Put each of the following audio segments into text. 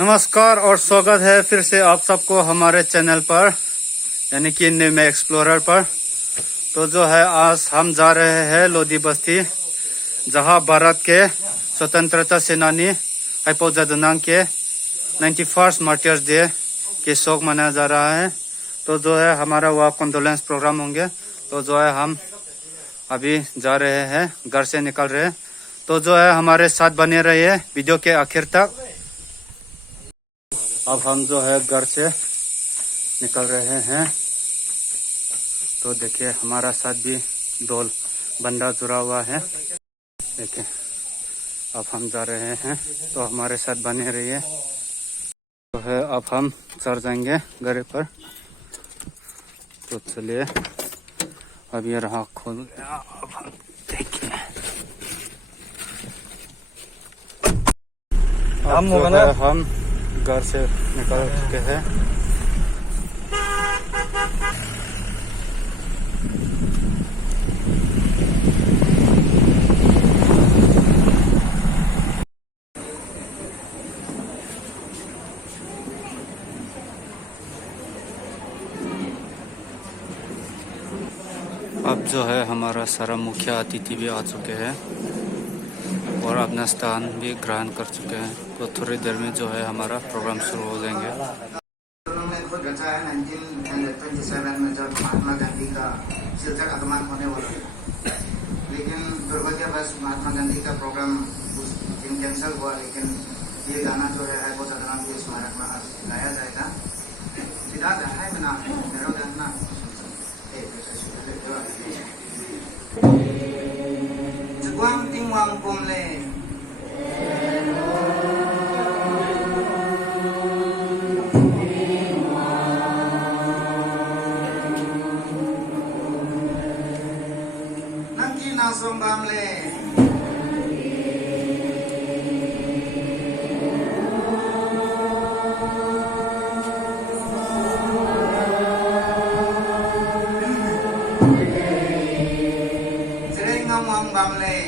नमस्कार और स्वागत है फिर से आप सबको हमारे चैनल पर यानी कि न्यू एक्सप्लोरर पर। तो जो है आज हम जा रहे हैं लोधी बस्ती, जहां भारत के स्वतंत्रता सेनानी आइपो जदुनांग के 91st मार्टियर्स डे के शोक मनाया जा रहा है। तो जो है हमारा वह कंडोलेंस प्रोग्राम होंगे। तो जो है हम अभी जा रहे हैं, घर से निकल रहे हैं। तो जो है हमारे साथ बने रहिए वीडियो के आखिर तक। अब हम जो है घर से निकल रहे हैं। तो देखिए हमारा साथ भी ढोल बंदा जुड़ा हुआ है। देखिए अब हम जा रहे हैं, तो हमारे साथ बने रहिए। तो है अब हम चढ़ जाएंगे घर पर। तो चलिए अब ये रहा खोल गया। अब हम देखिए हम घर से निकल चुके हैं। अब जो है हमारा सारा मुख्य अतिथि भी आ चुके हैं और अपना स्थान भी ग्रहण कर चुके हैं। तो थोड़ी देर में जो है हमारा प्रोग्राम शुरू हो जाएंगे। उन्होंने खुद रचा है 1927 में, जब महात्मा गांधी का शिलचर आगमन होने वाला था। लेकिन दुर्भाग्यवश महात्मा गांधी का प्रोग्राम उस दिन कैंसिल हुआ। लेकिन ये गाना जो है वो जगन्नाथ के स्मारक में आज गाया जाएगा। सीधा है बना मेरो गाना जुआम तिंगवाम कुमले nangki nasong bamle sering ngomong bamle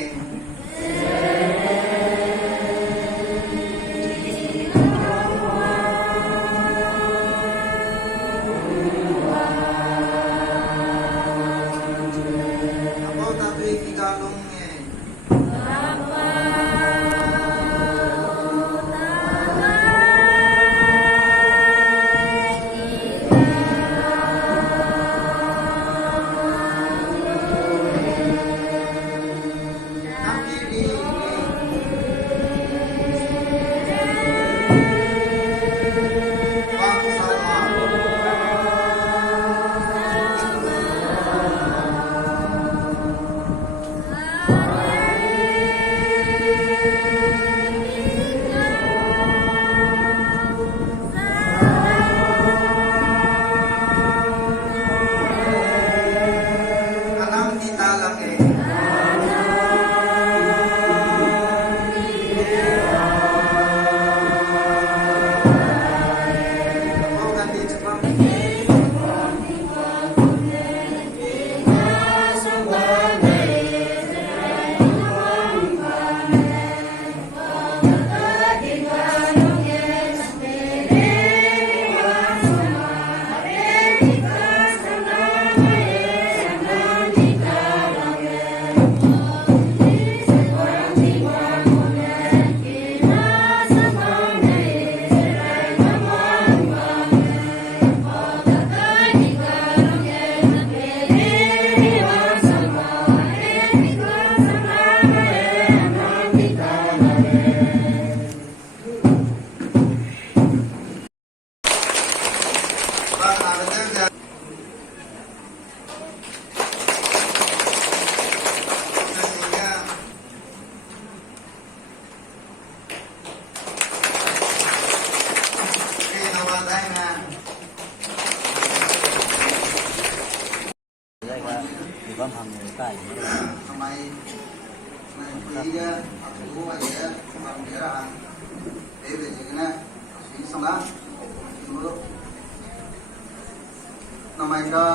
namai ka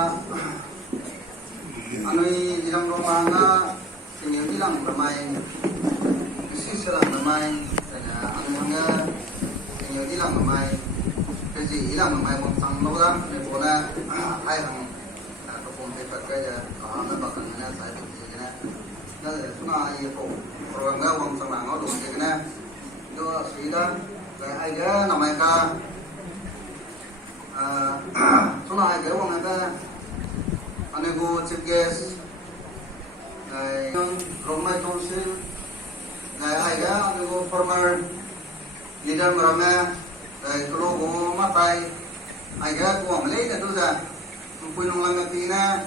anui dirang romanga tinggal bilang ramai isi serang ramai anu manga tinggal ilang mai cái gì ilang mai một thằng lâu lắm để bố na hai thằng có cùng thì phải cái có nó bật nó sai được gì cái này nó để chúng ta yêu cầu rồi nó vòng thằng nào nó đúng cái này nó suy đó cái ai cái nào mai ca chúng ta ai cái vòng này anh em go chip gas này rồi mai tôi sẽ này ai cái anh em go former leader merame dari kalau gua matai, agak gua Malay na tu dah, pun nong lang natina,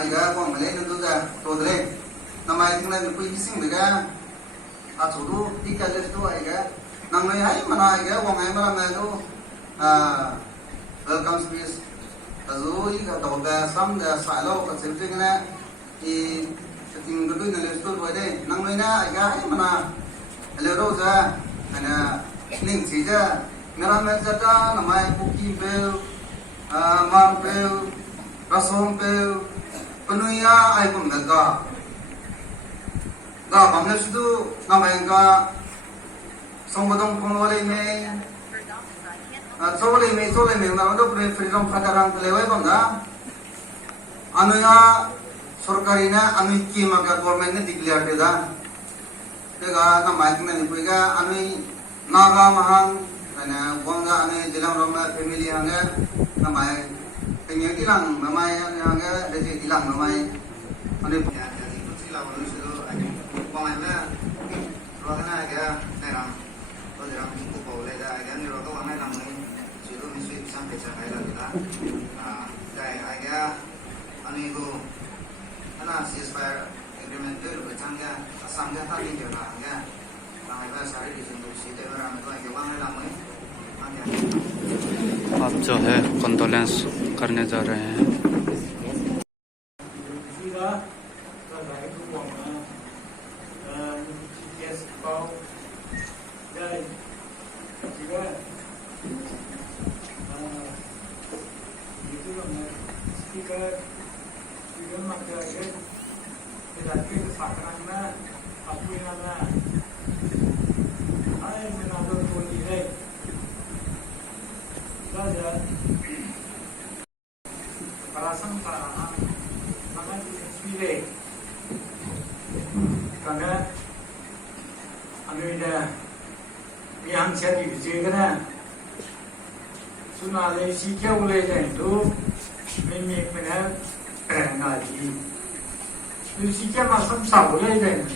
agak gua Malay na tu dah, tu deh, nama itu na pun kising mereka, asudu ikalas tu agak, nang lay ay mana agak gua may merame tu, welcome speech, azu ika tu dah sam dah salo kecil na, i setting tu na les tu boleh, nang lay na agak ay mana, lero za, ana ning chỉ ra ngaram ra ta là mai puki bel mang bel rasom bel penuya ai pun mereka dah bangla sudu nama mereka sambadong pengoleh me soleh me nama tu freedom fadarang pelewai bangga anuya sorkarina anu ki maka government ne declare dah Tega nama itu ni punya anu naga mahang, karena bangga anu jelang ramai family hanga, nama pengen hilang nama hanga, jadi hilang nama anu punya. Jadi kucing lah malu sudah, bangga rohana agak nerang, rohana itu boleh dah, agak ni rohana wangai lamai, sudah mesti sampai capai lah kita. Jadi agak anu itu, ana ceasefire agreement tu bercangga. Sampai tadi juga enggak, sampai bahasa hari distribusi itu orang itu lagi uang lama ini, आप जो है condolence करने जा रहे हैं karena anu ida yang jadi kerja sunah le sikya boleh jadi mimi mana ngaji tu sikya masam sah boleh jadi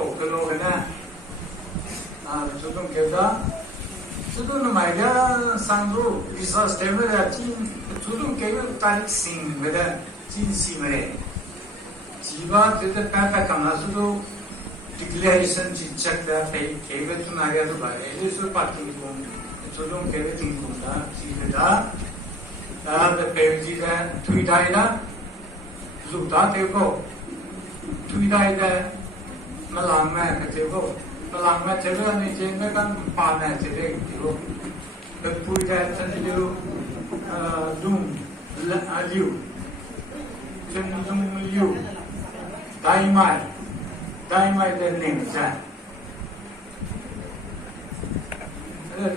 oh kalau kena sudung kita sudung nama dia sanggup bisa stable jadi sudung kita tarik sing beda jinsi mereka jiwa kita apa kamar sudah declaration cek dah kaya tu naga tu baik itu sudah patuh pun sudung kaya tinggal dah jiwa dah kaya jiwa tui dah dah zuta teko tui dah dah malam macam teko malam macam tu ni jenga kan panas jadi teko tepui dah sendiri zoom liu zoom liu Daimai dan Ningzan.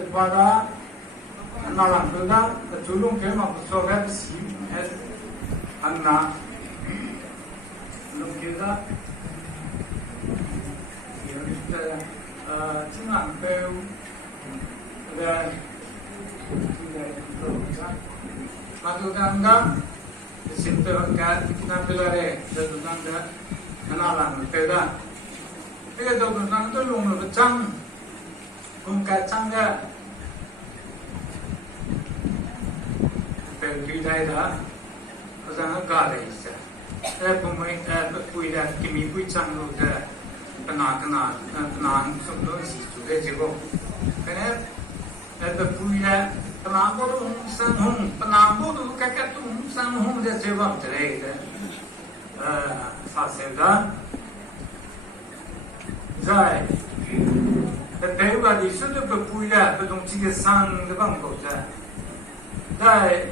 Pada nalang kita tulung kema sobat si anak tulung kita cinang peu dan matu tangga simpan kat kita pelare dan tangga kenalan beda. Ini kalau tentang itu lung bercang, bungkat cangga, berdiri dah, orang agak ada. Pemain puida kimi pui cang lu dah, kena semua si sudah jago. Kerana puida penampu sanghung, penampu tu kakak tu sanghung dah jago terlebih dah. Faselda Zai Tepeba di sudah berpuila Bedong tiga sang Depan kau Zai Zai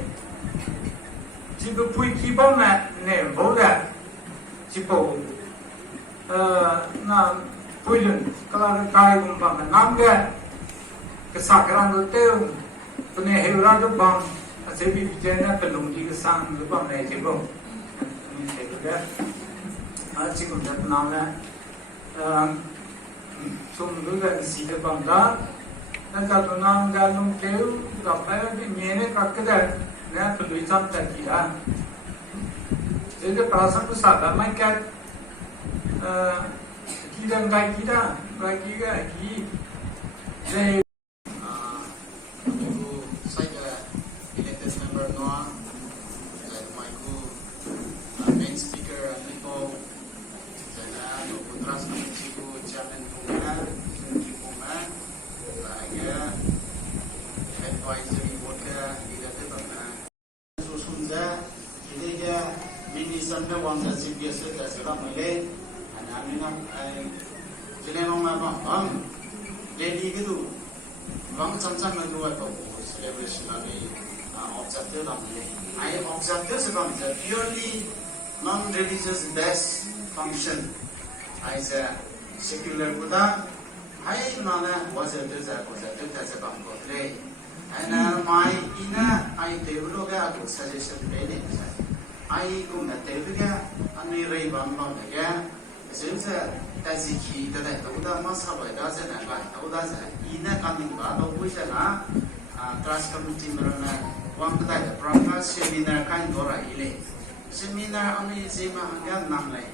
Jika pui kibau nak Ne boda Jipau Na Pujan, kalau kaya kumpang namga, kesakaran itu, punya hewan itu bang, asyik bicara pelung di kesang itu bang nih cebong, ini saya juga, asyik kumpang namga, sumber dari sini bang dah, dan kalau namga nunggu, apa yang ini kakak dah peluang terkira, jadi perasaan tu sahaja mereka kita lagi jadi saya elected member Noah dan Maiku main speaker Nico dan Putra Siku Chairman Punga saya advisory board leader Punga Susunja jadi dia minister wangsa CBS dasar mulai Amina jadi orang apa jadi gitu orang macam-macam itu apa celebration lagi objective lagi objective sebenarnya purely non-religious based function as a secular Buddha mana objective that's about God and my ina develop aku suggestion ini I go na develop ani rei bang ya Sebab tadi kita dah tahu dah masa berada sana kan, tahu dah sana. Ina kami baru buat na trust committee merana wang kita ada program seminar kan dora ini. Seminar kami sema hanya enam lagi.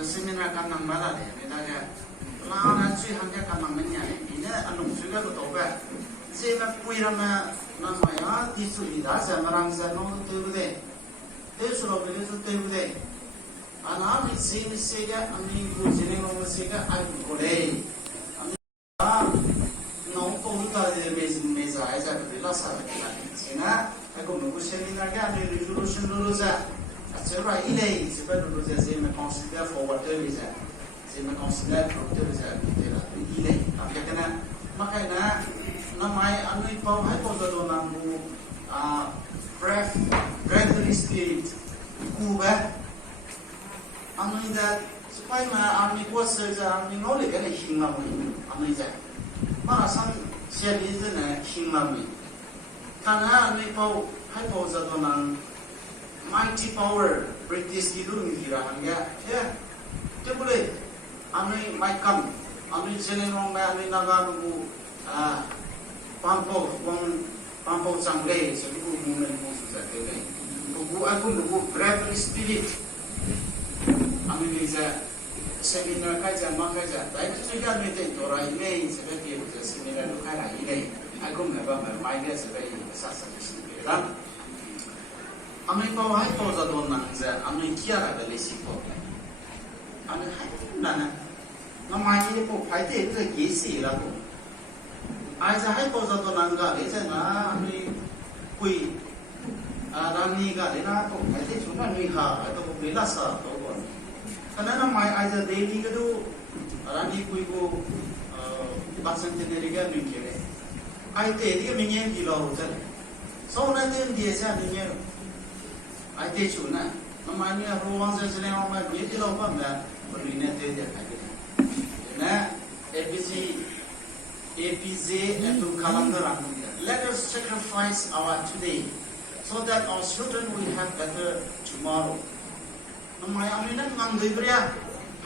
Seminar kan enam malah deh. Kita kan lawan cuy hanya kan enam menjadi. Ina anu juga tu tahu kan. Sema puirama nama ya disu ida semarang sana tu deh. Suruh beli tu deh. Anak ini sehingga kami bujian orang sehingga aku boleh, kami nongkrong kita di meza aja berilah sahaja kita. Sehingga aku nunggu seminar kami resolution dulu saja. Acara ini sebab dulu saja saya consider forward dulu saja. Saya consider forward saja. Kita ini. Tapi kerana makanya namanya kami pawai pada nanggu bravery spirit, kubah. Anu ini supaya kami kuasa kami nolak kan hinggamu anu ini. Masa siapa itu nak hinggamu? Karena kami pau hai pau jatuh nang mighty power British itu mikirah hanya ya. Jadi boleh kami macam kami jenis orang kami naga nunggu pampau canggih sebab momen musuh saja. Aku nunggu bravery spirit. Kami bisa seminar kaja makaja, tapi juga mungkin orang ini seperti itu seminar itu kan ini. Aku memang bermain seperti sasa seperti itu. Kami kau hai kau jatuh nangza, kami kira ada lesiko. Kami hai mana? Nama ini kau hai itu gisi lah kau. Aja hai kau jatuh nangga, aja na kami kui rani ga lena kau hai cuma niha atau bela sah kau. Karena mai aja daily itu rani kui ko bahasa Indonesia mungkin. Ai daily mungkin gila hotel. So nanti dia saya mungkin. Ai daily cuna. Namanya ruang saya selain orang mai gila apa enggak berinya dia lagi. Nah APZ itu kalender aku. Let us sacrifice our today so that our children will have better tomorrow. Namanya amina ngambil beria,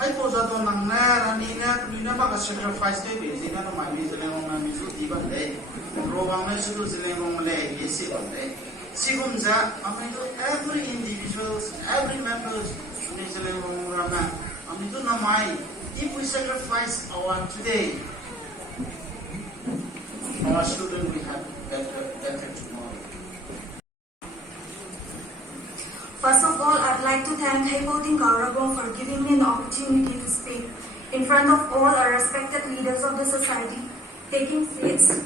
hai posa tu nangna, ranina, amina baga sacrifice tu bezi, na namanya seleng orang misu tiba deh, program misu tu seleng orang leh, yesi bande. Sikumza, amina every individuals, every members, ni seleng orang ramai, amina namanya, if we sacrifice our today, our children will have better tomorrow. First of all, I'd like to thank Haipoting Gaurabong for giving me an opportunity to speak in front of all our respected leaders of the society, taking seats.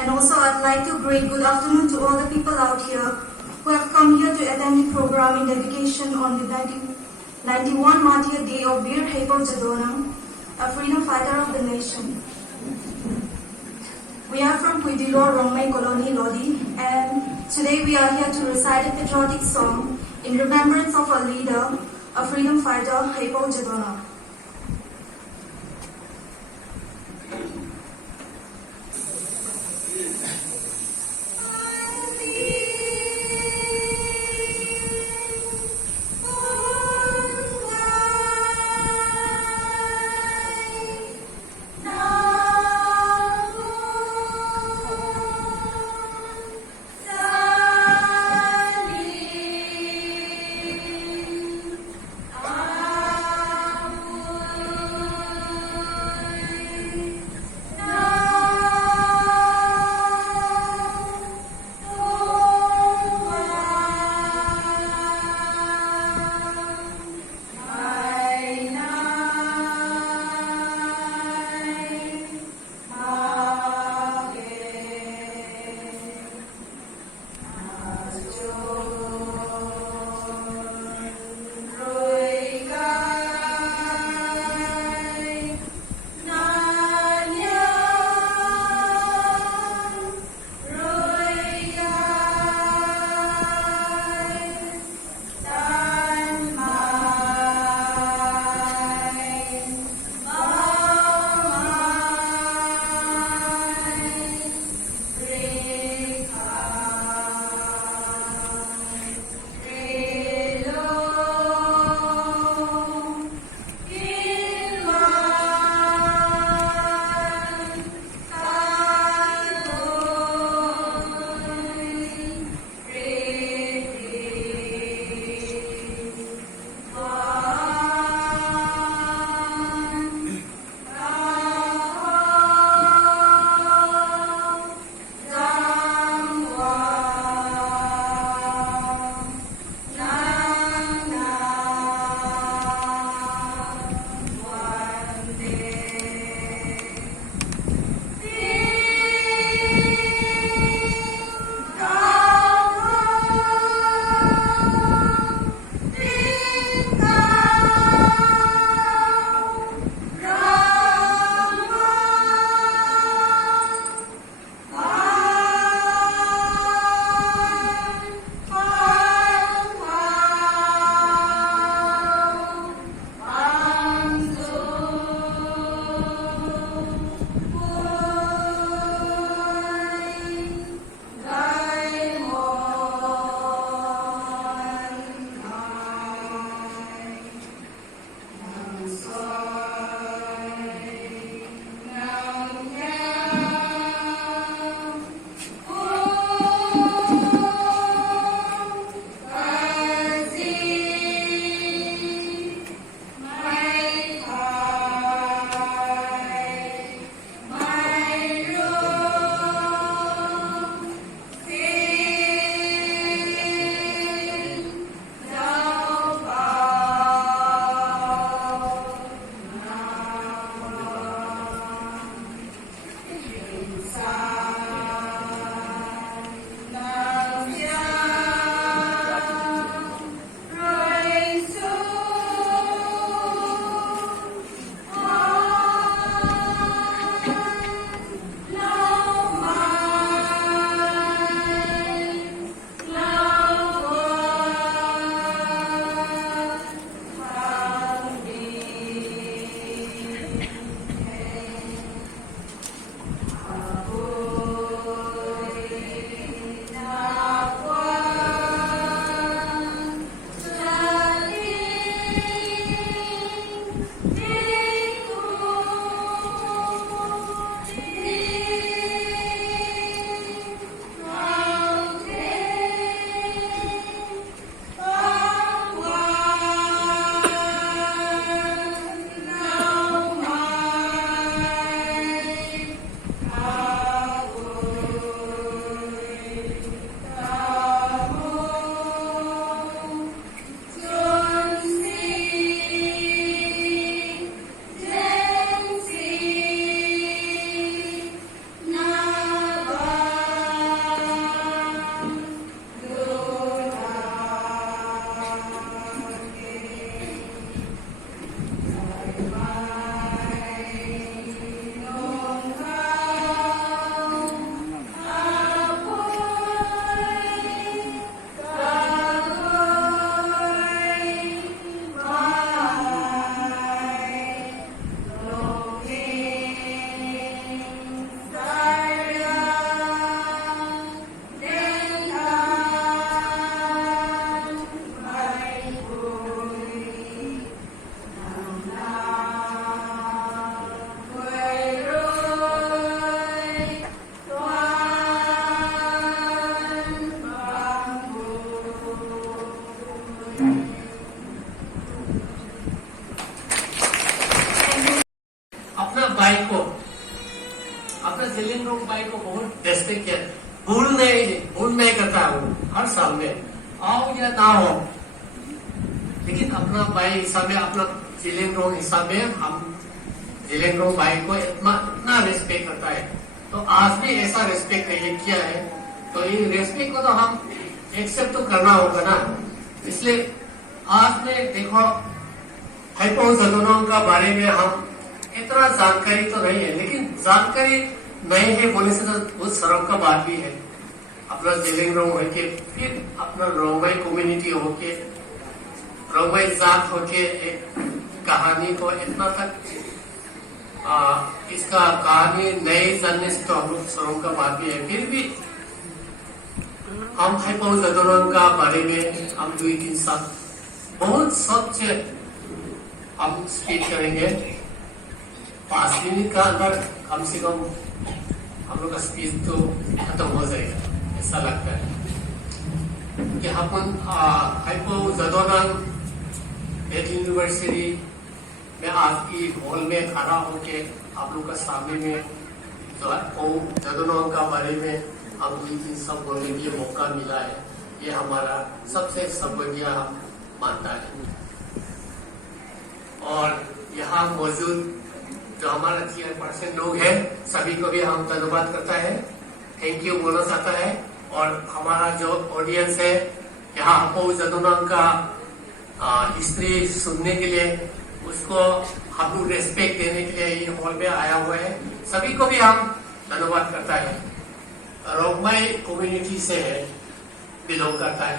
And also, I'd like to greet good afternoon to all the people out here who have come here to attend the program in dedication on the 91 Martyr Day of Veer Haipo Jadonang, a freedom fighter of the nation. We are from Puidilo, Rongmei Colony, Lodi, and today we are here to recite a patriotic song in remembrance of our leader, a freedom fighter, Haipo Jadonang. जिलिंग रोंग भाई को बहुत respect किया, भूल नहीं करता वो हर साल में, आओ या ना हो, लेकिन अपना भाई हिसाब में, अपना जिलिंग रोंग हिसाब में हम जिलिंग रोंग भाई को इतना रेस्पेक्ट करता है। तो आज भी ऐसा रेस्पेक्ट नहीं किया है, तो ये रेस्पेक्ट को तो हम एक्सेप्ट तो करना होगा ना। इसलिए आज में देखो हाइपो जदोनोंग का बारे में हम इतना जानकारी तो नहीं है, लेकिन जानकारी नहीं है बोलने से तो बहुत शर्म का बात भी है। अपना जिलिंग रोंग होके, फिर अपना रोंगमाई कम्युनिटी होके, रोंगमाई जात होके एक कहानी को इतना तक इसका कहानी नहीं जानने से तो हम लोग शर्म का बात भी है। फिर भी हम हाइपो जदोनोंग का बारे में हम 2-3 साल बहुत स्वच्छ हम स्पीच करेंगे। 5 मिनट का अंदर कम से कम हम लोग का स्पीच तो खत्म हो जाएगा, ऐसा लगता है कि हम हाइपो जदोनोंग यूनिवर्सिटी में आज की हॉल में खड़ा होके आप लोग का सामने में जो है जदोनोंग का बारे में हम 2-3 सब बोलने के लिए मौका मिला है। ये हमारा सबसे सौभाग्य हम मानता है। और यहाँ मौजूद जो हमारा चेयरपर्सन लोग हैं, सभी को भी हम धन्यवाद करता है, थैंक यू बोलना चाहता है। और हमारा जो ऑडियंस है यहाँ हाइपो जदोनोंग का हिस्ट्री सुनने के लिए, उसको हम लोग रेस्पेक्ट देने के लिए ये हॉल में आया हुआ है, सभी को भी हम धन्यवाद करता है। रोंगमाई कम्युनिटी से है, बिलोंग करता है,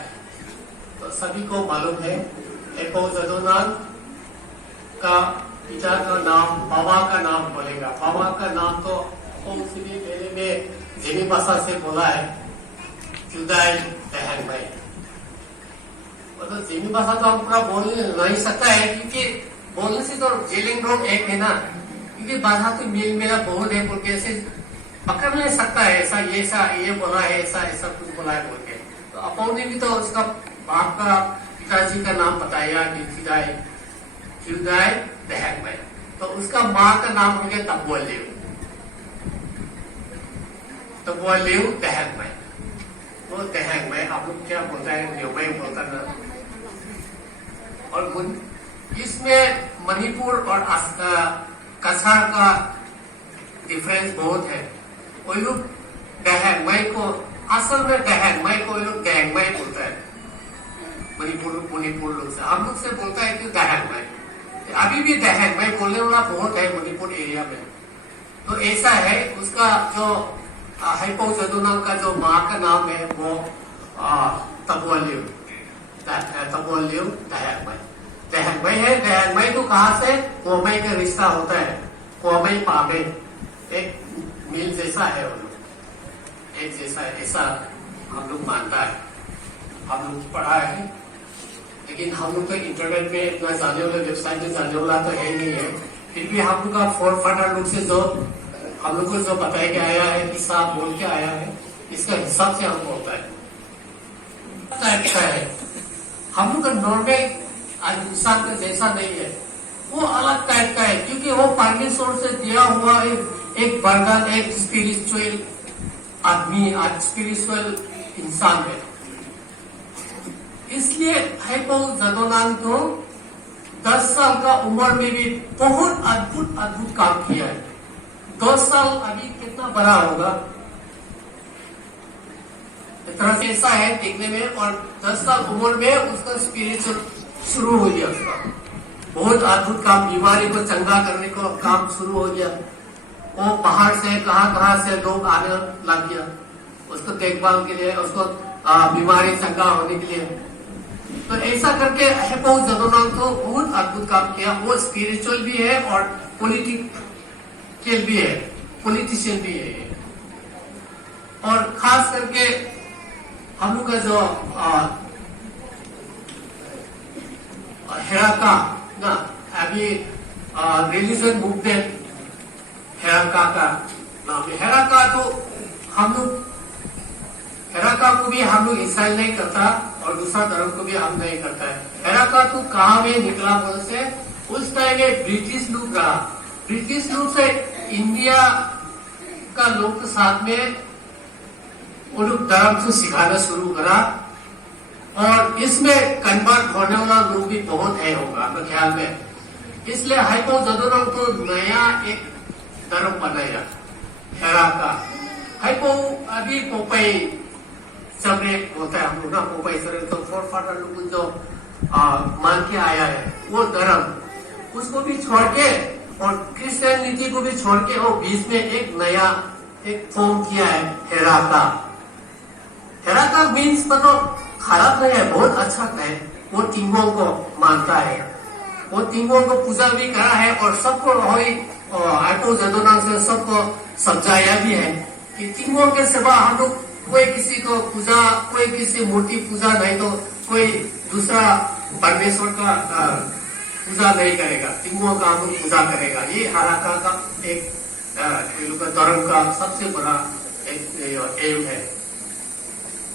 तो सभी को मालूम है हाइपो जदोनोंग का पिता का नाम, बाबा का नाम बोलेगा। बाबा का नाम तो पहले में जेमी भाषा से बोला है, जुदाई दहन भाई। तो जेमी भाषा तो हम पूरा बोल नहीं सकता है, क्योंकि बोलने से तो जिलिंग रोंग एक है ना, क्योंकि भाषा तो मिल मेरा बहुत है बोल के ऐसे पकड़ नहीं सकता है, ऐसा ये बोला है, ऐसा कुछ बोला है बोल के। तो अपन ने भी तो उसका बाप का, पिताजी का नाम बताया कि जुदाई दहन भाई, तो उसका माँ का नाम हो गया तब्बुलिव दहन भाई। वो दहन भाई आप लोग क्या बोलता है, न्योमाई बोलता ना। और इसमें मणिपुर और कछार का डिफरेंस बहुत है। वो लोग दहंगमाई को, असल में दहंगमाई को लोग दहंगमाई बोलता है, मणिपुर लोग से, हम लोग से बोलता है कि दहंगमाई। अभी भी दहंगमाई बोलने वाला बहुत है मणिपुर एरिया में। तो ऐसा है, उसका जो हाइपो जदोनोंग का जो माँ का नाम है वो तब्बुलिव दहंगमाई है। दहंगमाई तो कहाँ से, कोमाई का रिश्ता होता है, कोमाई पामे एक मिल जैसा है, वो लोग एक जैसा है, ऐसा हम लोग मानता है, हम लोग पढ़ा है। लेकिन हम लोग तो इंटरनेट में इतना जाने वाला, वेबसाइट में जाने वाला तो है नहीं है। फिर भी हम लोग का फोर फादर लोग से जो हम लोग को जो बताया के आया है, किस्सा बोल के आया है, इसका हिसाब से हम बोलता है। हम लोग का नॉर्मल इंसान का जैसा नहीं है, वो अलग टाइप का है, क्योंकि वो परमेश्वर से दिया हुआ एक वरदान, एक स्पिरिचुअल आदमी, स्पिरिचुअल इंसान है। इसलिए हाइपो जदोनोंग को 10 साल का उम्र में भी बहुत अद्भुत काम किया है। 10 साल अभी कितना बड़ा होगा, इतना ऐसा है देखने में। और 10 साल उम्र में उसका स्पिरिचुअल शुरू हो गया, उसका बहुत अद्भुत काम, बीमारी को चंगा करने को काम शुरू हो गया। वो बाहर से कहाँ से लोग आने लग गया उसको देखभाल के लिए, उसको बीमारी चंगा होने के लिए। तो ऐसा करके हाइपो जदोनोंग को बहुत अद्भुत काम किया। वो स्पिरिचुअल भी है और पॉलिटिकल भी है, पॉलिटिशियन भी है। और खास करके हम लोग का जो हेराका ना, अभी रिलीजन मूवमेंट हेराका का नाम है। हेराका तो हम लोग, हेराका को भी हम लोग ईसाई नहीं करता और दूसरा धर्म को भी हम नहीं करता है। हेराका तो कहाँ में निकला बोल से, उस टाइम में ब्रिटिश लोग रहा, ब्रिटिश लोग से इंडिया का लोग के साथ में वो लोग धर्म से सिखाना शुरू करा, और इसमें कन्वर्ट होने वाला लोग भी बहुत है होगा मेरे ख्याल में। इसलिए हाइपो जदोरंग तो नया एक धर्म बनाया हेरा का। हाइपो अभी पोपाई सब होता है, हम लोग ना पोपाई सर तो फोर फादर लोग जो मान के आया है वो धर्म, उसको भी छोड़ के और क्रिश्चियनिटी को भी छोड़ के और बीच में एक नया एक फॉर्म किया है हेरा का। हेरा का मीन्स मतलब खराब नहीं है, बहुत अच्छा है। वो तीनों को मानता है, वो तीनों को पूजा भी करा है और सबको आटो जदोनांग से सबको समझाया भी है कि तीनों के सिवा हम लोग कोई किसी को पूजा, कोई किसी मूर्ति पूजा नहीं तो कोई दूसरा परमेश्वर का पूजा नहीं करेगा, तीनों का हम लोग पूजा करेगा। ये हराका का एक धर्म का सबसे बड़ा एक एम है।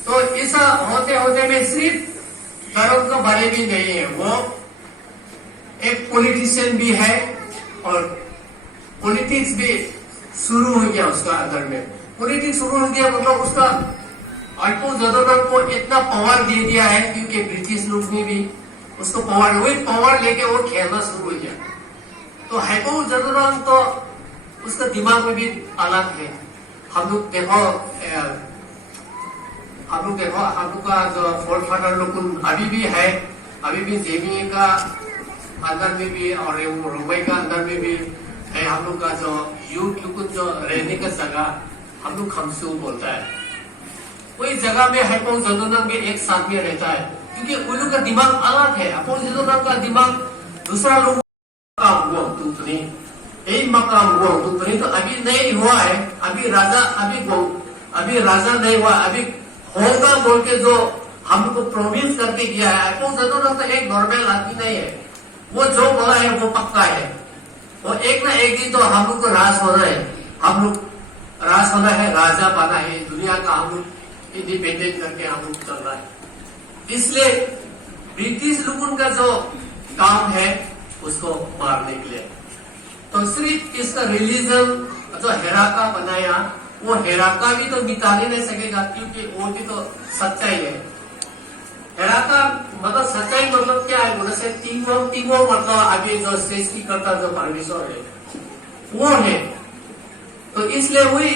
तो ऐसा होते होते में सिर्फ धर्म का बारे भी नहीं है, वो एक पॉलिटिशियन भी है और पॉलिटिक्स भी शुरू हो गया उसका अंदर में। पॉलिटिक्स शुरू हो गया मतलब उसका हाइपो जदोरंग को इतना पावर दे दिया है क्योंकि ब्रिटिश लोग ने भी उसको पावर, वही पावर लेके वो खेलना शुरू हो गया। तो हाइपो जदोरंग तो उसका दिमाग में भी अलग है। हम लोग देखो हम लोग का जो फोर फादर लोग अभी भी है, अभी भी जेबी का अंदर में भी और रोमई का अंदर में भी है। हम लोग का जो यूथ लोग जो रहने का जगह हम लोग खमसू बोलता है, वही जगह में हाइपो जदोरंग भी एक साथ में रहता है क्योंकि उन लोग का दिमाग अलग है। हाइपो जदोरंग का दिमाग दूसरा लोग मकाम हुआ तो अभी नहीं हुआ है, अभी राजा नहीं हुआ, अभी होगा बोल के जो हमको प्रोमिस करके गया है। हाइपो जदोरंग तो एक नॉर्मल आदमी नहीं है, वो जो बोला है वो पक्का है। वो एक ना एक दिन तो हम लोग को राज होना है, हम लोग राज होना है, राजा बना है दुनिया का, हम लोग इंडिपेंडेंट करके हम लोग चल रहा है। इसलिए ब्रिटिश लोगों का जो काम है उसको मारने के लिए, तो सिर्फ इसका रिलीजन जो हेराका बनाया, वो हेराका भी तो मिटाने नहीं सकेगा क्योंकि वो भी तो सच्चाई है। हेराका मतलब सच्चाई मतलब क्या है बोले से तीनों मतलब अभी जो सृष्टि करता जो परमेश्वर है वो है। तो इसलिए वही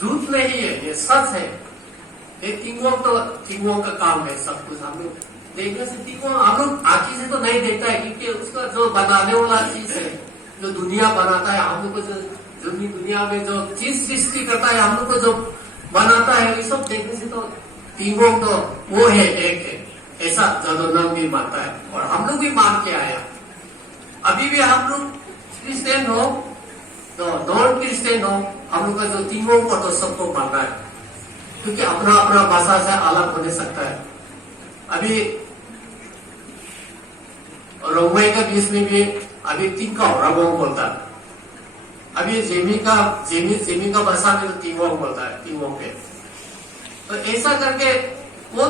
झूठ नहीं है, ये सच है। ये तीनों का काम है सब कुछ। हम लोग देखने से तीनों हम लोग आंखी से तो नहीं देखता है क्योंकि उसका जो बनाने वाला चीज है, जो दुनिया बनाता है, हम लोग को जो दुनिया में जो चीज सृष्टि करता है, हम लोग को जो बनाता है, ये सब देखने से तो तीनों तो वो है, एक है। ऐसा जदोरंग भी मानता है और हम लोग भी मान के आया। अभी भी हम लोग क्रिश्चियन हो तो नॉन क्रिश्चियन हो, हम लोग का जो तीनों को तो सबको मानना है क्योंकि अपना अपना भाषा से अलग होने सकता है। अभी रोमई का बीच में भी अभी तीन का रबोंग बोलता है, अभी जेमी का भाषा में तो तीनों बोलता है, तीनों पे। तो ऐसा करके वो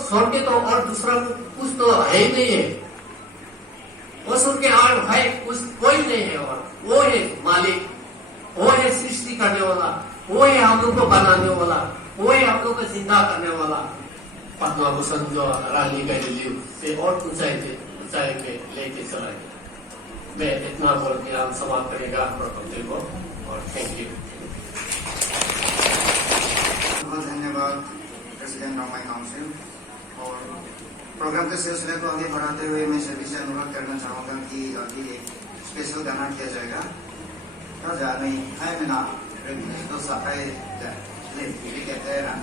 छोड़ के तो और दूसरा कुछ तो है ही नहीं है, वो छोड़ के और है कुछ कोई नहीं है, और वो है मालिक, वो है सृष्टि करने वाला, वो है हम लोग को बनाने वाला, वो है हम लोग को जिंदा करने वाला। पद्मा भूषण जो रानी का से और ऊंचाई पे लेके चला गया। मैं इतना बोल के हम समाप्त करेगा अपने को और थैंक यू। बहुत धन्यवाद प्रेसिडेंट रोमई काउंसिल। और प्रोग्राम के सिलसिले को आगे बढ़ाते हुए मैं सभी से अनुरोध करना चाहूँगा कि अभी एक स्पेशल गाना किया जाएगा। राजा नहीं है मेरा तो सफाई ले कहते हैं ना।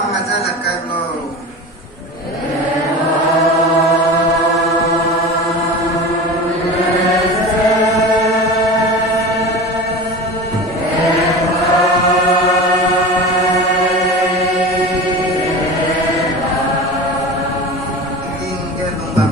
Bang aja dekat lo. Tinggal nombor.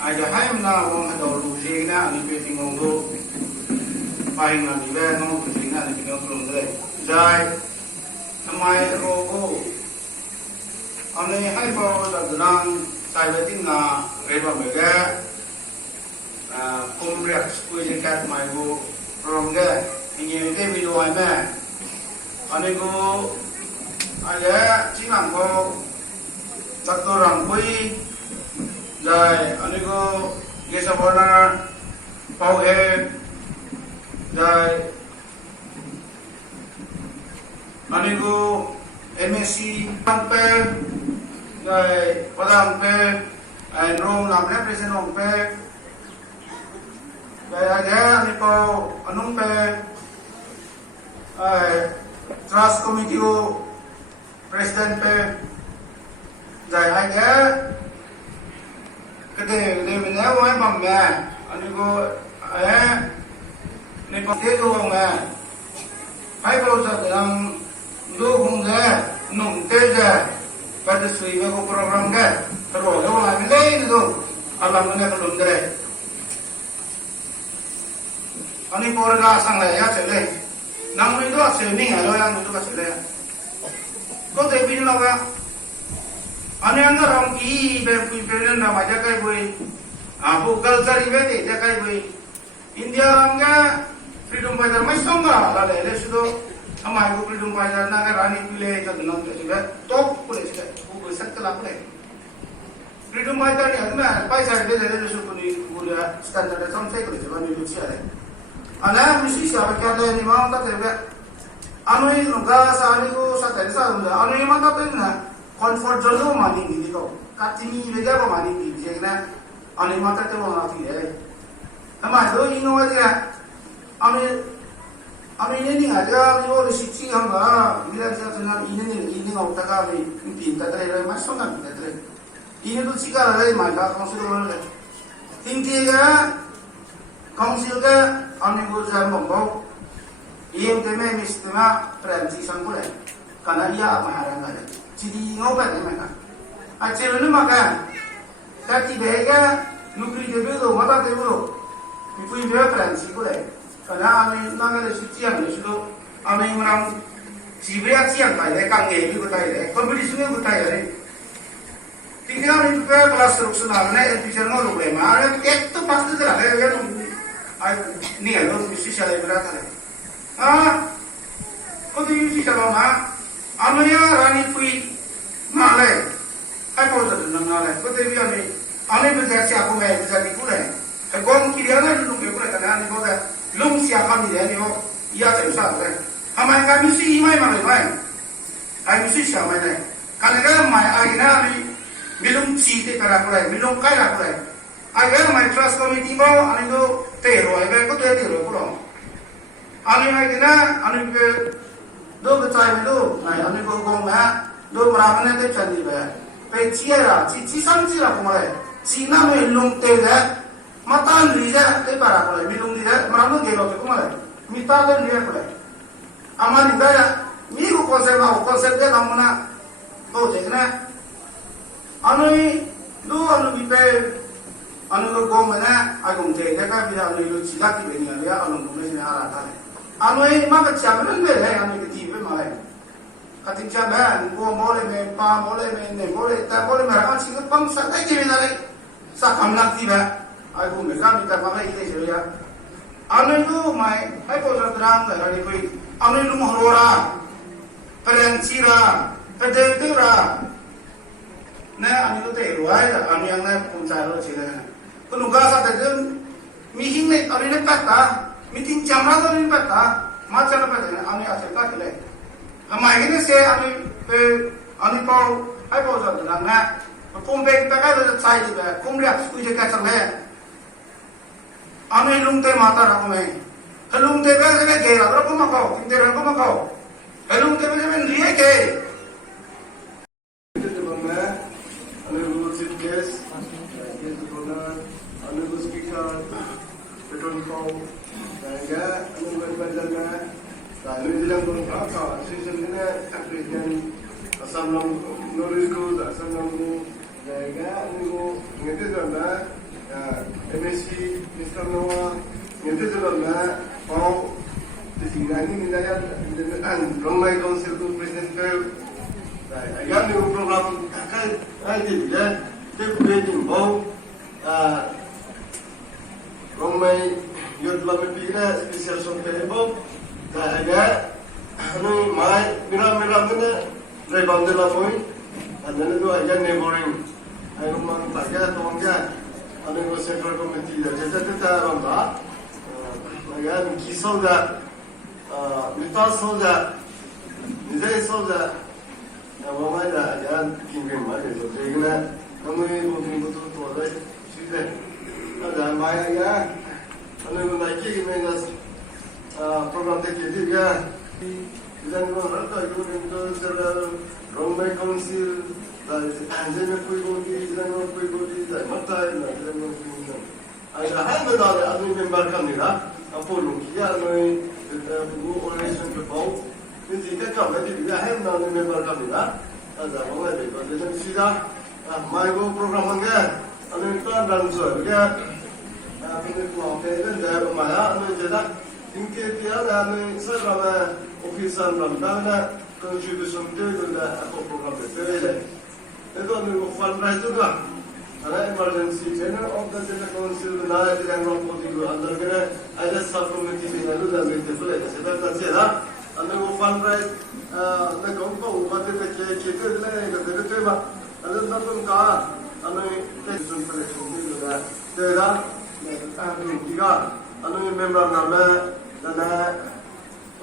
Ada hai mana orang ada lusi na ni beting ngoro pai na ni be no beting na ni ngoro le dai amai rogo ane hai pa da dan sai beting na reba mega komrek squeeze kat mai go ronga ini ke video ai me ane go aya chinang go taktorang pui Jai, anigo Gesa Warner, Pau Head, Jai, anigo MSC Ampe, Jai, Pada Ampe, and Rome Lam represent Ampe, Jai Aga, Anipo Anumpe, Trust Committee President Pe, Jai Aga, Kede mình nhớ với bằng nhà anh cô nên có thế đâu mà phải bao giờ làm đồ không ra nông tế ra pada suy với cái program cái rồi đâu làm cái đâu làm cái này luôn đấy anh cô ra sang này ya chơi nang mình đó chơi mình ở đâu đang mình đó chơi có thể biết đâu cả anh em nó làm gì về quy về nên là mà chắc cái vui bộ culture về thì chắc cái vui India làm cái freedom fighter mấy sống cả là để số hàm ai cũng freedom fighter na cái rani pile cho nó cho cái top của đấy cái của sắc cái lắm đấy freedom fighter này anh mà phải sai cái đấy số của đi của standard trong sai cái gì mà mình chia đấy anh em mình suy sao cái này mà ta thấy cái anh ấy nó cái sao anh có sao cái sao mà anh ấy mà ta thấy nè comfort zone lo mani ni ko katimi lega ba mani ni je na ani mata te wona ti de ama do ino wa dia ami ni ni aja ni wo si chi ham ba ila sa na ini ngau ta ka ni pin ta tre ma so na ta tre ini tu chi ka re ma ka kong su lo le ting ti ga kong sil ga ani go sa mong bo iem te me mi sistema pransi sang ko le kana ia maharanga le jadi ngobat ni mereka. Aceh ni makan. Tapi mereka nukri dulu, mata dulu. Ibu ibu perancis boleh. Karena kami nangan siang ni sudah kami orang siapa siang kaya kang ni ibu kaya. Kompetisi ni ibu kaya ni. Tinggal ni juga kelas terusna ni episode ngoro boleh. Mana itu pasti tu lah. Ni alo mesti saya berat lah. Kau tu mesti saya mah. Anunya rani pui malai, apa itu dengan malai? Kau tu biar ni, ane berjaya siapa mai berjaya kulai. Kau kiri ana lung kulai kerana ni kau dah lung siapa ni dia ni kau ia cerita kulai. Hamai kami si imai malai mai, kami si siapa mai? Kalau kau mai agina ni milung cite kerana kulai, milung kaya kulai. Agar mai trust committee mau ane tu teror, agar kau tu teror kulai. Ane agina ane ke do betul do, nah, ane ko gong na, do meraman itu candi be. Pe ciara, ci samci lah kumare. Cina me lung tega, mata lija te para kumare. Milung lija, meraman gelo te kumare. Mita le lija kumare. Aman lija, ni ko konsep dia kamu na, do cekna. Ane do ane bipe, ane ko gong na, agong tega ka bila ane lo cilak di benia dia, ane kumare ni arah tane. Anu ini maka siapa yang bela yang anu ketipe malai. katincha man ko mole me pa mole me ne mole ta mole me kan sing pang sa dai ki na le sa kam nak ti ba ai bu me kam ta ma ai te ya anu lu mai hai ko sa drang la ri koi anu lu mo rora perang cira pedera na anu lu te ruai la anu yang na pun sa ro cira ko nu ga sa ta dem meeting ne anu ne pata meeting jamra do ne pata ma chala pata anu ya se ka le hamain ini saya anu pau hai pau jat lang na pum beng ta ka da sai di ba kum ria sku je ka chang le anu lung te mata ra me lung te ba se ke ra ro ko ma ko tin te ra ko ma ko lung te ba se men rie ke Lalu bilang berapa? Season ini African asam lambung, Norisco, asam lambung, jaga ini ngerti tak? MSc, Mister Noah, ngerti tak? Pau di sini ini nilai dan Romai Council tu Presiden Pel. Ayam ni program kan ada dia, dia boleh jemput Romai Youth Development Program Special Songbird. Ada, anu mai mira mana rebande la foi, ada tu aja neighboring, ayo mang taja tongja, anu ko central committee dah, jadi kita ramah, aja kisah dah, mitas dah, nizai dah, awam dah aja kingpin mana tu, jadi na, anu ini betul tu ada, sudah, ada mai aja, anu naik ke mana program te kiti ya dan rata itu secara Romai Council dan anje me koi godi dan koi godi dan mata na dan koi ada hal ada anu member kami lah apa lu ya anu bu organisation ke bau ini kita kami dia hal anu member kami lah ada orang ada dan sudah mai go program angga anu itu dan so ya ini mau dan dah maya anu jadi इनके पियादा में सब वाला officer रंदाना contribution दे दोला आपको programme देते हैं ये तो हमें वो फंड राइज होगा अरे emergency channel of the general council ना इधर हम को दिलो अंदर के ऐसे सब कमेटी में ना लोग मिलते हैं ऐसे तो अच्छे ना हमें वो फंड राइज ना कौन को ऊपर से के दिले के तो बा अरे ना तुम का हमें टेक्स्ट कलेक्शन दिलो तेरा मैं दिगा anu member nama dan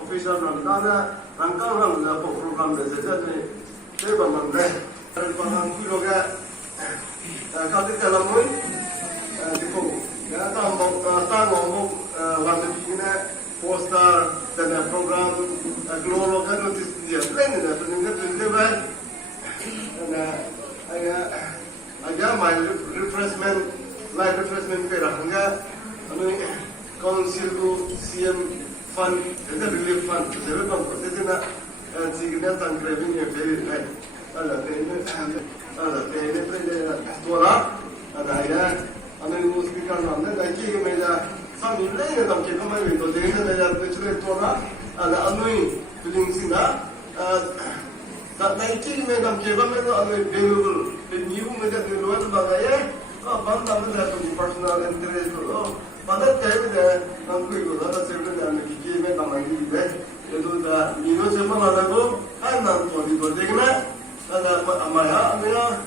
officer nama rangka orang na program desa jadi saya bangun deh dari bangun kulo ga kalau dalam pun tipo ya tamu waktu ini poster dan program global kan notis dia plan dan peningkat peningkat dan agak my refreshment live refreshment kerana anu Council को CM fund, itu relief fund, jadi bang, jadi na signer tangkrebin yang beri, ada ini tora, ada ya, anu ini speaker namanya, lagi kemeja, sambil lain dalam kita mahu itu, jadi ada pecah tora, ada anu ini, feeling sina, lagi kemeja dalam kita mahu anu available, new meja di luar bagaya, bang namanya tu personal interest tu. Pada tahun dah, nampu itu, pada tahun dah, kita ini nama ini deh. Itu dah, minggu sebelum ada tu, kan nampu itu, dekna, ada amaya, amira,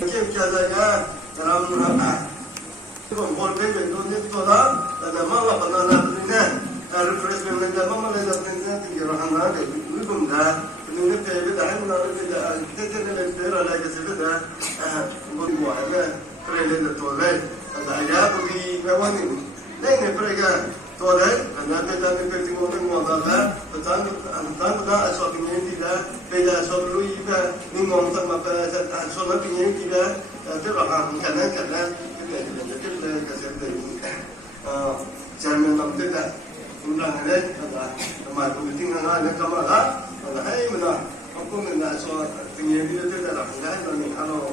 macam kita jaga, dalam itu boleh itu ni tu dah, ada malah banana ni, refreshment ni, ada malah ada ni, tinggal orang ada, itu pun dah, ini tahun dah, kita ni kita lagi sebab dah, boleh buat ada. Perlu tolak, ada bagi kawan ini. Lain perlu tolak, anda kita ni perlu menguatkan. Tentang asal ini tidak, beda asal lu ini ni ngomong apa asal ini tidak. Terang kerana kita kasih Chairman nam tidak undang ada macam meeting ada kamera ada hai mana aku ni asal ini tidak ada. Anda ni kalau